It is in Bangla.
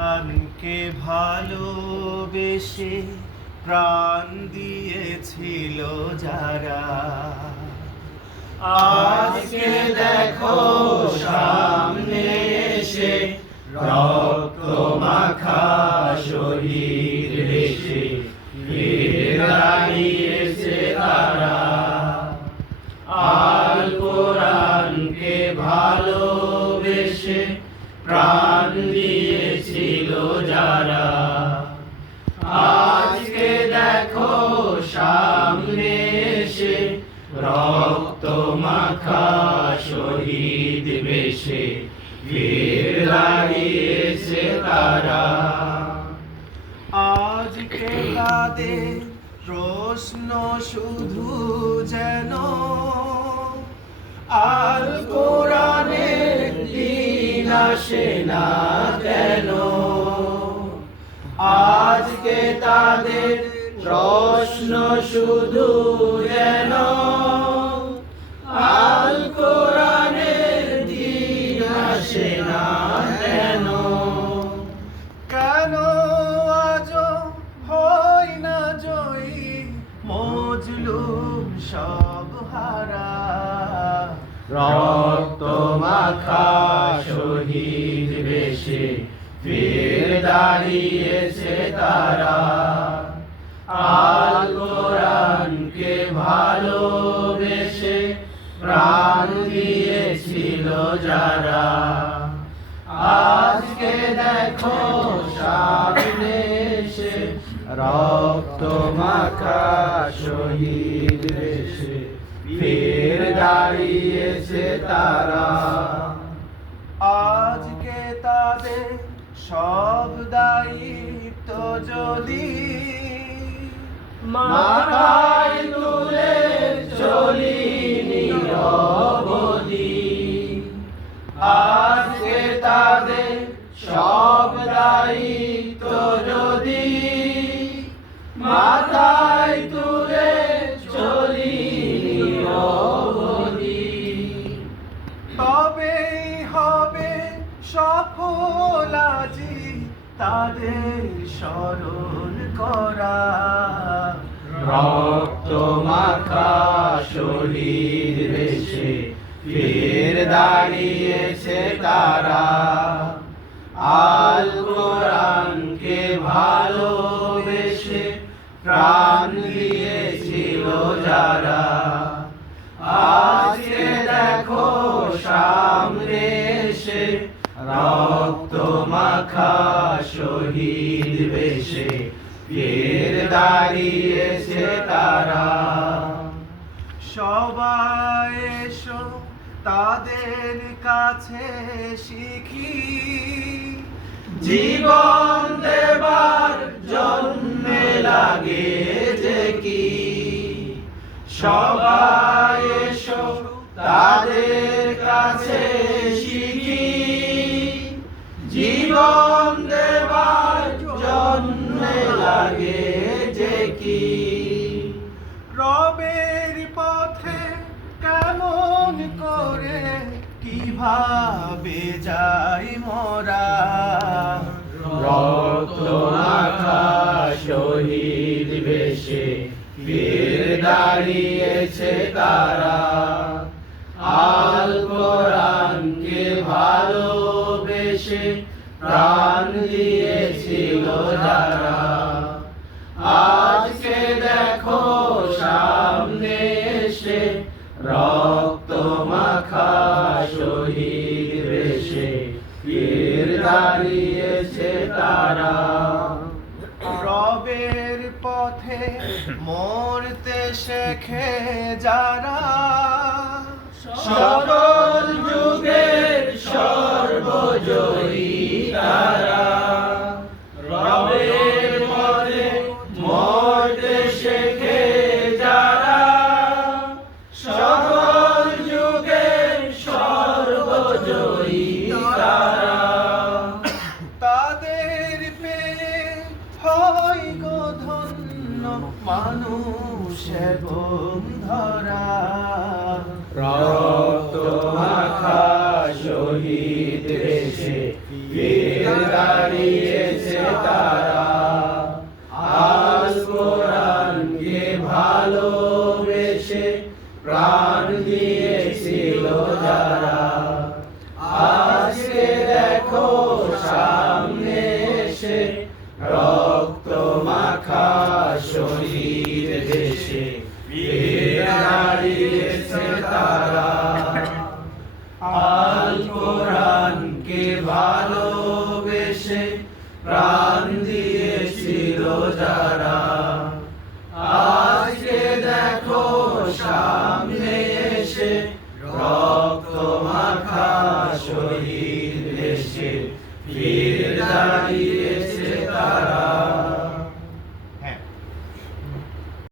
প্রাণকে ভালোবেসে প্রাণ দিয়েছিল যারা, আজকে দেখো সামনে এসে রক্ত মাখা শহীদ বেশে দাঁড়িয়েছে তারা। আল কোরআনকে ভালোবেসে প্রাণ দিয়েছিল যারা, আজকে দেখো সামনে এসে রক্ত মাখা শহীদ বেশে ফির দাঁড়িয়েছে তারা। আজকে তাদের প্রশ্ন শুধু যেন আল কোরআনের দিন আসে না কেন। আজকে তাদের প্রশ্ন শুধু যেন আল কোরআনের দিন আসে না কেন। কেন আজও হয় না জয়ী মজলুম সব হারা, রক্ত মাখা শহীদ বেশে ফির দাঁড়িয়েছে তারা। আল কোরআনকে ভালোবেসে প্রাণ দিয়েছিল যারা, আজকে দেখো সামনে এসে রক্ত মাখা শহীদ বেশে ফির দাঁড়িয়েছে তারা। আজকে তাদের সব দায়িত্ব যদি মাথায় তুলে চলি নিরবধি, আজকে তাদের সব দায়িত্ব যদি মাথায় তুলে চলি নিরবধি, তবেই হবে সফল আজি তাদের স্মরণ করা। রক্ত মাখা শহীদ বেশে ফির দাঁড়িয়েছে তারা। আল কোরআনকে ভালোবেসে প্রাণ দিয়েছিল যারা, আজকে দেখো সামনে এসে রক্ত মাখা শহীদ বেশে ফির দাঁড়িয়েছে তারা। সবাই এসো তাদের কাছে শিখি জীবন দেবার জন্যে লাগে যে কি। সবাই এসো তাদের কাছে শিখি জীবন দেবার জন্যে লাগে যে কি। রবের পথে কেমন করে কিভাবে যাই মোরা, রক্ত মাখা শহীদ বেশে ফির দাঁড়িয়েছে তারা। আল কোরআনকে ভালোবেসে প্রাণ দিয়েছিল যারা, আজকে দেখো সামনে এসে রক্ত মাখা শহীদ বেশে ফির দাঁড়িয়েছে তারা। রবের পথে মরতে শেখে যারা, সকল যুগের সর্বজয়ী তারা। রবের পথে মরতে শেখে যারা, সকল যুগের সর্বজয়ী তারা। তাদের পেয়ে হয় গো ধন্য মানুষ এবং ধরা। রক্ত মাখা শহীদ বেশে ফির দাঁড়িয়ে সামনে